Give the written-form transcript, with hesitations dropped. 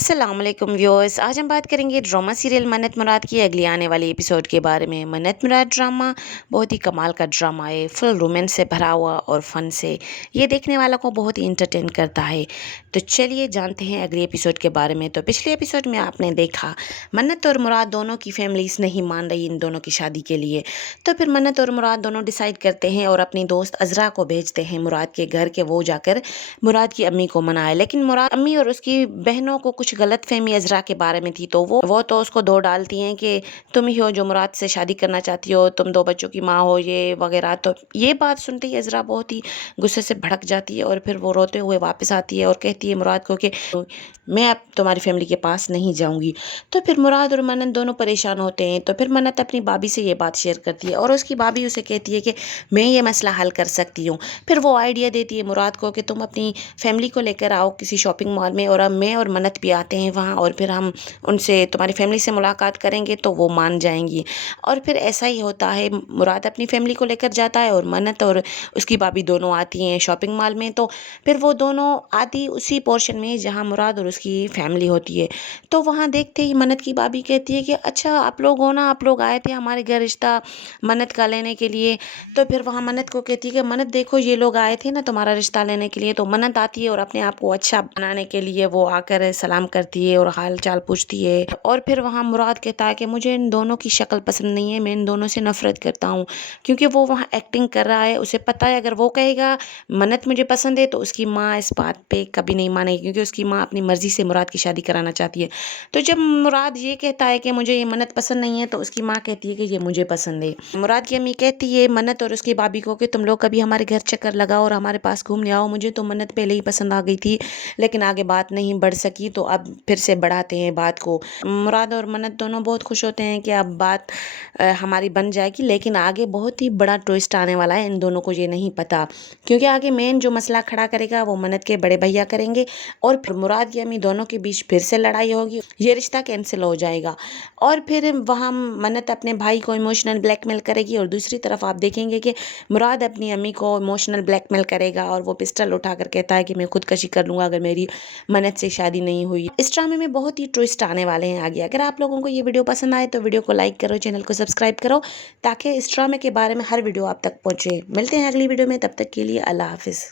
अस्सलाम वालेकुम व्यूअर्स। आज हम बात करेंगे ड्रामा सीरियल मन्नत मुराद की अगली आने वाली एपिसोड के बारे में। मन्नत मुराद ड्रामा बहुत ही कमाल का ड्रामा है, फुल रोमांस से भरा हुआ और फन से ये देखने वालों को बहुत ही इंटरटेन करता है। तो चलिए जानते हैं अगली एपिसोड के बारे में। तो पिछले एपिसोड में आपने देखा मन्नत और मुराद दोनों की फैमिलीज नहीं मान रही इन दोनों की शादी के लिए। तो फिर मन्नत और मुराद दोनों डिसाइड करते हैं और अपनी दोस्त अजरा को भेजते हैं मुराद के घर के वो जाकर मुराद की अम्मी को मनाए। लेकिन मुराद अम्मी और उसकी बहनों को कुछ गलत फहमी अजरा के बारे में थी, तो वो तो उसको दो डालती हैं कि तुम ही हो जो मुराद से शादी करना चाहती हो, तुम दो बच्चों की माँ हो, ये वगैरह। तो ये बात सुनते ही अजरा बहुत ही गुस्से से भड़क जाती है और फिर वो रोते हुए वापस आती है और कहती है मुराद को कि मैं अब तुम्हारी फैमिली के पास नहीं जाऊंगी। तो फिर मुराद और मन्नत दोनों परेशान होते हैं। तो फिर मन्नत अपनी भाभी से ये बात शेयर करती है और उसकी भाभी उसे कहती है कि मैं ये मसला हल कर सकती हूँ। फिर वो आइडिया देती है मुराद को कि तुम अपनी फैमिली को लेकर आओ किसी शॉपिंग मॉल में और अब मैं और मन्नत भी आते हैं वहाँ, और फिर हम उनसे तुम्हारी फैमिली से मुलाकात करेंगे तो वो मान जाएंगी। और फिर ऐसा ही होता है, मुराद अपनी फैमिली को लेकर जाता है और मन्नत और उसकी भाभी दोनों आती हैं शॉपिंग मॉल में। तो फिर वो दोनों आती उसी पोर्शन में जहाँ मुराद और उसकी फैमिली होती है। तो वहाँ देखते ही मन्नत की भाभी कहती है कि अच्छा आप लोग हो ना, आप लोग आए थे हमारे घर रिश्ता मन्नत का लेने के लिए। तो फिर वहाँ मन्नत को कहती है कि मन्नत देखो ये लोग आए थे ना तुम्हारा रिश्ता लेने के लिए। तो मन्नत आती है और अपने आप को अच्छा बनाने के लिए वो आकर सलाम करती है और हाल चाल पूछती है। और फिर वहाँ मुराद कहता है कि मुझे इन दोनों की शक्ल पसंद नहीं है, मैं इन दोनों से नफरत करता हूँ, क्योंकि वो वहाँ एक्टिंग कर रहा है। उसे पता है अगर वो कहेगा मन्नत मुझे पसंद है तो उसकी माँ इस बात पे कभी नहीं मानेगी, क्योंकि उसकी माँ अपनी मर्जी से मुराद की शादी कराना चाहती है। तो जब मुराद ये कहता है कि मुझे ये मन्नत पसंद नहीं है तो उसकी माँ कहती है कि ये मुझे पसंद है। मुराद की अम्मी कहती है मन्नत और उसकी भाभी को कि तुम लोग कभी हमारे घर चक्कर लगाओ और हमारे पास घूमने आओ, मुझे तो मन्नत पहले ही पसंद आ गई थी लेकिन आगे बात नहीं बढ़ सकी, तो अब फिर से बढ़ाते हैं बात को। मुराद और मन्नत दोनों बहुत खुश होते हैं कि अब बात हमारी बन जाएगी, लेकिन आगे बहुत ही बड़ा ट्विस्ट आने वाला है। इन दोनों को ये नहीं पता, क्योंकि आगे मेन जो मसला खड़ा करेगा वो मन्नत के बड़े भैया करेंगे और फिर मुराद की अम्मी दोनों के बीच फिर से लड़ाई होगी, ये रिश्ता कैंसिल हो जाएगा। और फिर वहाँ मन्नत अपने भाई को इमोशनल ब्लैकमेल करेगी और दूसरी तरफ आप देखेंगे कि मुराद अपनी अम्मी को इमोशनल ब्लैकमेल करेगा और वो पिस्टल उठाकर कहता है कि मैं खुदकशी कर लूँगा अगर मेरी मन्नत से शादी नहीं हुई। इस ड्रामे में बहुत ही ट्विस्ट आने वाले हैं आगे। अगर आप लोगों को ये वीडियो पसंद आए तो वीडियो को लाइक करो, चैनल को सब्सक्राइब करो, ताकि इस ड्रामे के बारे में हर वीडियो आप तक पहुँचे। मिलते हैं अगली वीडियो में, तब तक के लिए अल्लाह हाफिज़।